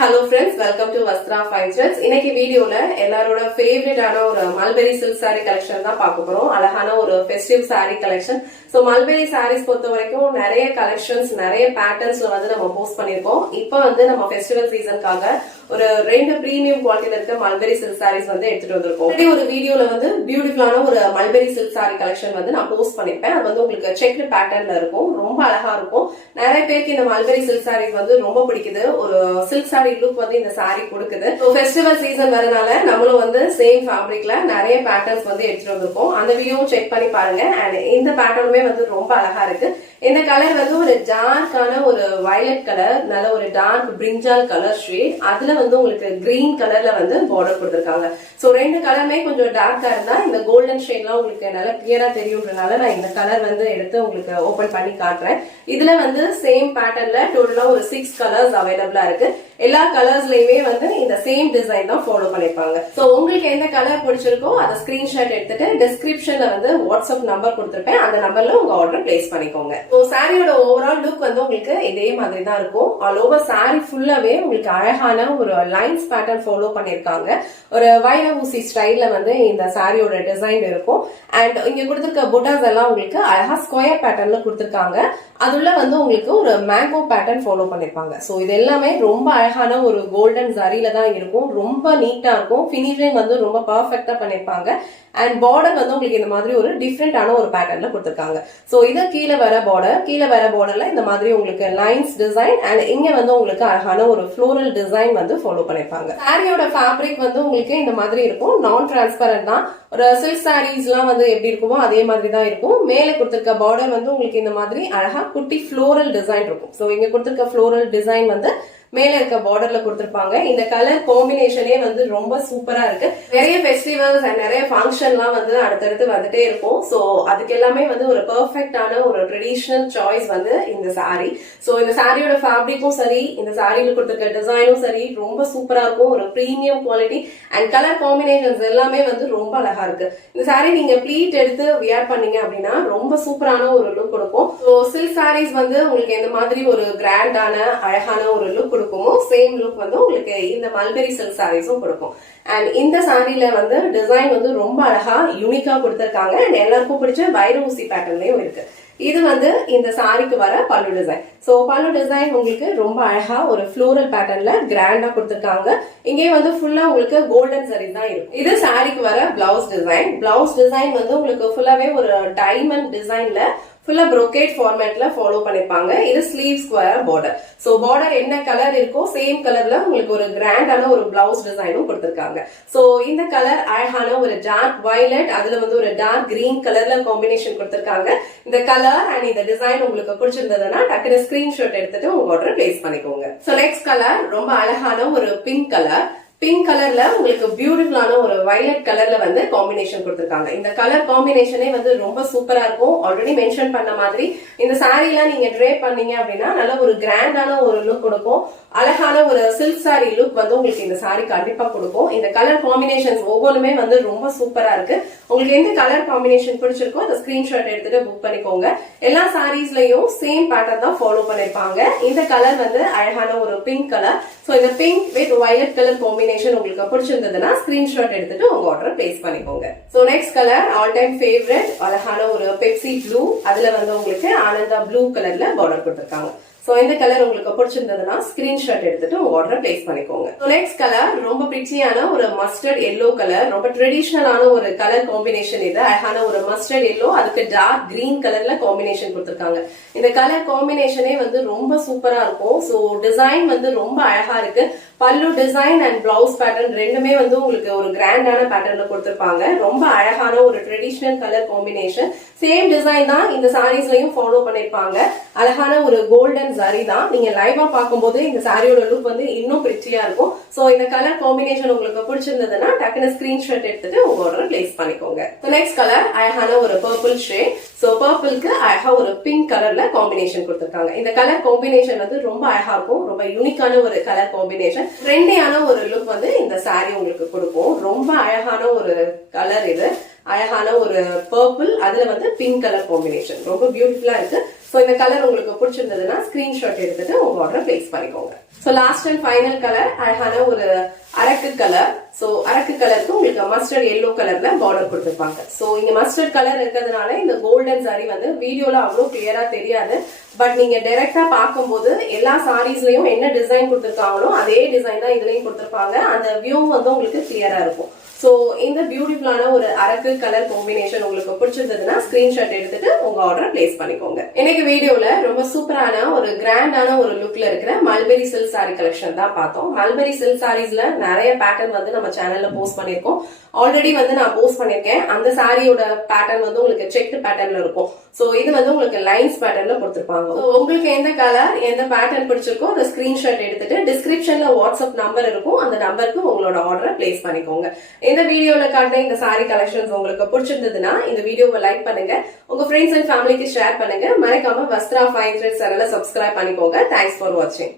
hello friends, welcome to Vastra Fine Threads. இன்னைக்கு வீடியோல எல்லாரோட ஃபேவரட்டான ஒரு மல்பெரி சில்க் saree கலெக்ஷன் தான் பார்க்க போறோம். அழகான ஒரு festive saree collection. So mulberry sarees பொறுத்த வரைக்கும் நிறைய கலெக்ஷன்ஸ், நிறைய பேட்டர்ன்ஸ்ல வந்து நம்ம போஸ்ட் பண்ணிருக்கோம். இப்போ வந்து நம்ம ஃபெஸ்டிவல் சீசனுக்காக ஒரு ரெண்டு பிரீமியம் குவாலிட்டில இருக்க மல்பெரி சில்க் sarees வந்து எடுத்துட்டு வந்திருக்கோம். ஒரு வீடியோல வந்து பியூட்டிஃபுல்லான ஒரு மல்பெரி சில்க் saree கலெக்ஷன் வந்து நான் போஸ்ட் பண்ணிருப்பேன். அது வந்து உங்களுக்கு செக்டு பேட்டர்ன்ல இருக்கும், ரொம்ப அழகா இருக்கும். நிறைய பேருக்கு இந்த மல்பெரி சில்க் sarees வந்து ரொம்ப பிடிக்குது. ஒரு சில்க் saree லுக் வந்து இந்த saree கொடுக்குது. ஃபெஸ்டிவல் சீசன் வரனால நம்மளும் வந்து சேம் ஃபேப்ரிக்ல நிறைய பேட்டர்ன்ஸ் வந்து எடுத்துட்டு வந்திருக்கோம். அந்த வீடியோவும் செக் பண்ணி பாருங்க. அண்ட் இந்த பேட்டர்னுமே வந்து ரொம்ப அழகா இருக்கு. இந்த கலர் வந்து ஒரு டார்க்கான ஒரு வயலட் கலர், நல்ல ஒரு டார்க் பிரிஞ்சால் கலர் ஷேட். அதுல வந்து உங்களுக்கு கிரீன் கலர்ல வந்து பார்டர் கொடுத்திருக்காங்க. சோ ரெண்டு கலருமே கொஞ்சம் டார்க்கா இருந்தா இந்த கோல்டன் ஷேட்லாம் உங்களுக்கு நல்லா கிளியரா தெரியும்ன்றனால நான் இந்த கலர் வந்து எடுத்து உங்களுக்கு ஓபன் பண்ணி காட்டுறேன். இதுல வந்து சேம் பேட்டர்ன்ல டோட்டலா ஒரு 6 கலர்ஸ் அவைலபிளா இருக்கு. எல்லா கலர்ஸ்லயுமே வந்து இந்த சேம் டிசைன் தான் ஃபாலோ பண்ணிருப்பாங்க. சோ உங்களுக்கு எந்த கலர் பிடிச்சிருக்கோ அதை ஸ்கிரீன்ஷாட் எடுத்துட்டு டிஸ்கிரிப்ஷன்ல வந்து வாட்ஸ்அப் நம்பர் கொடுத்திருப்பேன். அந்த நம்பர்ல உங்க ஆர்டர் பிளேஸ் பண்ணிக்கோங்க. சோ சாரியோட ஓவரால் லுக் வந்து உங்களுக்கு இதே மாதிரி தான் இருக்கும். ஆல் ஓவர் சாரி ஃபுல்லாவே உங்களுக்கு அழகான ஒரு லைன்ஸ் பேட்டர்ன் ஃபாலோ பண்ணிருக்காங்க. ஒரு வைர ஊசி ஸ்டைல்ல வந்து இந்த சாரியோட டிசைன் இருக்கும். அண்ட் இங்க கொடுத்திருக்க புட்டாஸ் எல்லாம் உங்களுக்கு அழகா ஸ்கொயர் பேட்டர்ன்ல கொடுத்திருக்காங்க. அதுல வந்து உங்களுக்கு ஒரு மேங்கோ பேட்டர்ன் ஃபாலோ பண்ணிருப்பாங்க. சோ இது எல்லாமே ரொம்ப அழகான ஒரு கோல்டன் ஜரியில தான் இருக்கும். ரொம்ப நீட்டா இருக்கும். பினிஷிங் வந்து ரொம்ப பர்ஃபெக்டா பண்ணிருப்பாங்க. அண்ட் பார்டர் வந்து உங்களுக்கு இந்த மாதிரி ஒரு டிஃப்ரெண்டான ஒரு பேட்டர்ன்ல கொடுத்திருக்காங்க. சோ இது கீழே வர பார்டர்ல இந்த மாதிரி உங்களுக்கு லைன்ஸ் டிசைன் அண்ட் இங்க வந்து உங்களுக்கு அழகான ஒரு ஃப்ளோரல் டிசைன் வந்து ஃபாலோ பண்ணிருப்பாங்க. சாரியோட ஃபேப்ரிக் வந்து உங்களுக்கு இந்த மாதிரி இருக்கும். நான் டிரான்ஸ்பரண்ட் தான். ஒரு சில்க் சாரீஸ் எல்லாம் வந்து எப்படி இருக்குமோ அதே மாதிரி தான் இருக்கும். மேல கொடுத்திருக்க பார்டர் வந்து உங்களுக்கு இந்த மாதிரி அழகா குட்டி ஃப்ளோரல் டிசைன் இருக்கும். சோ இங்க கொடுத்திருக்க ஃப்ளோரல் டிசைன் வந்து மேல இருக்க பார்டர்ல கொடுத்திருப்பாங்க. இந்த கலர் காம்பினேஷனே வந்து ரொம்ப சூப்பரா இருக்கு. நிறைய ஃபெஸ்டிவல்ஸ் அண்ட் நிறைய ஃபங்க்ஷன் எல்லாம் வந்து அடுத்தடுத்து வந்துட்டே இருக்கும். சோ அதுக்கு எல்லாமே வந்து ஒரு பெர்ஃபெக்டான ஒரு ட்ரெடிஷனல் சாய்ஸ் வந்து இந்த சாரி. சோ இந்த சாரியோட ஃபேப்ரிக்கும் சரி, இந்த சாரியில கொடுத்திருக்க டிசைனும் சரி ரொம்ப சூப்பரா இருக்கும். ஒரு premium quality and colour combinations எல்லாமே வந்து ரொம்ப அழகா இருக்கு. இந்த சாரி நீங்க ப்ளீட் எடுத்து வியர் பண்ணீங்க அப்படின்னா ரொம்ப சூப்பரான ஒரு லுக் கொடுக்கும். சோ சில்க் சாரீஸ் வந்து உங்களுக்கு இந்த மாதிரி ஒரு கிராண்டான அழகான ஒரு லுக் கொடுக்குமோ சேம் லுக் வந்து உங்களுக்கு இந்த மல்பெரி சில்க் சாரீஸும் கொடுக்கும். அண்ட் இந்த சாரியில வந்து டிசைன் வந்து ரொம்ப அழகா யூனிக்கா கொடுத்திருக்காங்க. அண்ட் எல்லாருக்கும் பிடிச்ச வைர ஊசி பேட்டர்ன்லயும் இருக்கு. இது வந்து இந்த சாரிக்கு வர பல்லு டிசைன். சோ பல்லு டிசைன் உங்களுக்கு ரொம்ப அழகா ஒரு ஃப்ளோரல் பேட்டர்ன்ல கிராண்டா கொடுத்திருக்காங்க. இங்கே வந்து ஃபுல்லா உங்களுக்கு கோல்டன் சரி தான் இருக்கும். இது சாரிக்கு வர பிளவுஸ் டிசைன். பிளவுஸ் டிசைன் வந்து உங்களுக்கு ஃபுல்லாவே ஒரு டைமண்ட் டிசைன்ல ஃபுல்லா ப்ரோகேட் ஃபார்மேட்ல ஃபாலோ பண்ணிருப்பாங்க. இது sleeve square border. So border என்ன கலர் இருக்கோ சேம் கலர்ல உங்களுக்கு ஒரு கிராண்டான ஒரு பிளவுஸ் டிசைனும் கொடுத்திருக்காங்க. சோ இந்த கலர் அழகான ஒரு டார்க் வயலட், அதுல வந்து ஒரு டார்க் கிரீன் கலர்ல காம்பினேஷன் கொடுத்திருக்காங்க. இந்த கலர் அண்ட் இந்த டிசைன் உங்களுக்கு பிடிச்சிருந்ததுன்னா டக்குனு ஸ்கிரீன்ஷாட் எடுத்துட்டு உங்க ஆர்டர் பிளேஸ் பண்ணிக்கோங்க. சோ நெக்ஸ்ட் கலர் ரொம்ப அழகான ஒரு பிங்க் கலர். பிங்க் கலர்ல உங்களுக்கு பியூட்டிஃபுல்லான ஒரு வயலட் கலர்ல வந்து காம்பினேஷன் கொடுத்திருக்காங்க. இந்த கலர் காம்பினேஷனே வந்து ரொம்ப சூப்பரா இருக்கும். ஆல்ரெடி மென்ஷன் பண்ண மாதிரி இந்த சாரீலாம் நீங்க ட்ரேப் பண்ணீங்க அப்படின்னா நல்ல ஒரு கிராண்டான ஒரு லுக் கொடுக்கும். அழகான ஒரு சில்க் சாரி லுக் வந்து உங்களுக்கு இந்த சாரி கண்டிப்பா கொடுக்கும். இந்த கலர் காம்பினேஷன்ஸ் ஒவ்வொன்றுமே வந்து ரொம்ப சூப்பரா இருக்கு. உங்களுக்கு எந்த கலர் காம்பினேஷன் பிடிச்சிருக்கோ அந்த ஸ்கிரீன்ஷாட் எடுத்துட்டு புக் பண்ணிக்கோங்க. எல்லா சாரீஸ்லயும் சேம் பேட்டர்ன் தான் ஃபாலோ பண்ணிருப்பாங்க. இந்த கலர் வந்து அழகான ஒரு பிங்க் கலர். சோ இந்த pink with violet colour combination உங்களுக்கு பிடிச்சிருந்ததுன்னா ஸ்கிரீன்ஷாட் எடுத்துட்டு உங்க ஆர்டர் பிளேஸ் பண்ணிக்கோங்க. So next colour all time favourite அழகான ஒரு பெப்சி ப்ளூ, அதுல வந்து உங்களுக்கு ஆனந்தா ப்ளூ கலர்ல பார்டர் கொடுத்திருக்காங்க. சோ இந்த கலர் உங்களுக்கு பிடிச்சிருந்ததுன்னா ஸ்கிரீன்ஷாட் எடுத்துட்டு உங்க ஆர்டர் பிளேஸ் பண்ணிக்கோங்க. சோ நெக்ஸ்ட் கலர் ரொம்ப பிரிச்சியான ஒரு மஸ்டர்ட் எல்லோ கலர். ரொம்ப ட்ரெடிஷனலான ஒரு கலர் காம்பினேஷன். இது அழகான ஒரு மஸ்டர்ட் எல்லோ, அதுக்கு டார்க் கிரீன் கலர்ல காம்பினேஷன் கொடுத்திருக்காங்க. இந்த கலர் காம்பினேஷனே வந்து ரொம்ப சூப்பரா இருக்கும். சோ டிசைன் வந்து ரொம்ப அழகா இருக்கு. பல்லு டிசைன் அண்ட் பிளவுஸ் பேட்டர்ன் ரெண்டுமே வந்து உங்களுக்கு ஒரு கிராண்டான பேட்டர்ன்ல கொடுத்திருப்பாங்க. ரொம்ப அழகான ஒரு traditional colour combination. Same design தான் இந்த சாரீஸ்லயும் ஃபாலோ பண்ணிருப்பாங்க. அழகான ஒரு கோல்டன் ஜரி தான். நீங்க லைவா பார்க்கும்போது இந்த சாரியோட லுக் வந்து இன்னும் பிரிச்சியா இருக்கும். சோ இந்த கலர் காம்பினேஷன் உங்களுக்கு பிடிச்சிருந்ததுன்னா டக்குனு ஸ்கிரீன்ஷாட் எடுத்துட்டு உங்க ஆர்டர் பிளேஸ் பண்ணிக்கோங்க. நெக்ஸ்ட் கலர் அழகான ஒரு பர்பிள் ஷேட். சோ பர்பிள்க்கு அழகா ஒரு பிங்க் கலர்ல காம்பினேஷன் கொடுத்திருக்காங்க. இந்த கலர் காம்பினேஷன் வந்து ரொம்ப அழகா இருக்கும். ரொம்ப யூனிக்கான ஒரு கலர் காம்பினேஷன். ட்ரெண்டியான ஒரு லுக் வந்து இந்த சாரி உங்களுக்கு கொடுக்கும். ரொம்ப அழகான ஒரு கலர் இது. அழகான ஒரு பர்பிள், அதுல வந்து பிங்க் கலர் காம்பினேஷன் ரொம்ப பியூட்டிஃபுல்லா இருக்கு. சோ இந்த கலர் உங்களுக்கு பிடிச்சிருந்ததுன்னா ஸ்கிரீன்ஷாட் எடுத்துட்டு உங்க ஆர்டர் பிளேஸ் பண்ணிக்கோங்க. So last and final colour அழகான ஒரு அரக்கு கலர். சோ அரக்கு கலருக்கு உங்களுக்கு மஸ்டர்ட் எல்லோ கலர்ல பார்டர் கொடுத்திருப்பாங்க. சோ இங்க மஸ்டர்ட் கலர் இருக்கிறதுனால இந்த கோல்டன் சாரி வந்து வீடியோல அவ்வளவு கிளியரா தெரியாது. பட் நீங்க டைரக்டா பார்க்கும்போது எல்லா சாரீஸ்லயும் என்ன டிசைன் கொடுத்திருக்காங்களோ அதே டிசைன் தான் இதுலயும் கொடுத்திருப்பாங்க. அந்த வியூ வந்து உங்களுக்கு கிளியரா இருக்கும். சோ இந்த பியூட்டிஃபுல்லான ஒரு அரக்கு கலர் காம்பினேஷன் உங்களுக்கு பிடிச்சிருந்ததுன்னா ஸ்கிரீன்ஷாட் எடுத்துட்டு உங்க ஆர்டர் பிளேஸ் பண்ணிக்கோங்க. இன்னைக்கு வீடியோல ரொம்ப சூப்பரான ஒரு கிராண்டான ஒரு லுக்ல இருக்கிற மல்பெரி சில்க் சாரி கலெக்ஷன் தான் பார்த்தோம். மல்பெரி சில்க் சாரீஸ்ல நிறைய பேட்டர்ன் வந்து நம்ம சேனல்ல போஸ்ட் பண்ணிருக்கோம். ஆல்ரெடி வந்து நான் போஸ்ட் பண்ணிருக்கேன். அந்த சாரியோட பேட்டர்ன் வந்து உங்களுக்கு செக் பேட்டர்ன்ல இருக்கும். சோ இது வந்து உங்களுக்கு லைன்ஸ் பேட்டர்ன்ல கொடுத்திருப்பாங்க. உங்களுக்கு எந்த கலர் எந்த பேட்டர்ன் பிடிச்சிருக்கோ அதை ஸ்கிரீன்ஷாட் எடுத்துட்டு டிஸ்கிரிப்ஷன்ல வாட்ஸ்அப் நம்பர் இருக்கும். அந்த நம்பருக்கு உங்களோட ஆர்டரை பிளேஸ் பண்ணிக்கோங்க. இந்த வீடியோல காட்டின இந்த சாரி கலெக்ஷன்ஸ் உங்களுக்கு பிடிச்சிருந்ததுன்னா இந்த வீடியோவை லைக் பண்ணுங்க, உங்க ஃப்ரெண்ட்ஸ் அண்ட் ஃபேமிலிக்கு ஷேர் பண்ணுங்க. மறக்காம வஸ்த்ரா ஃபைன் த்ரெட்ஸ் சேனலை சப்ஸ்கிரைப் பண்ணிக்கோங்க. தேங்க்ஸ் ஃபார் வாட்சிங்.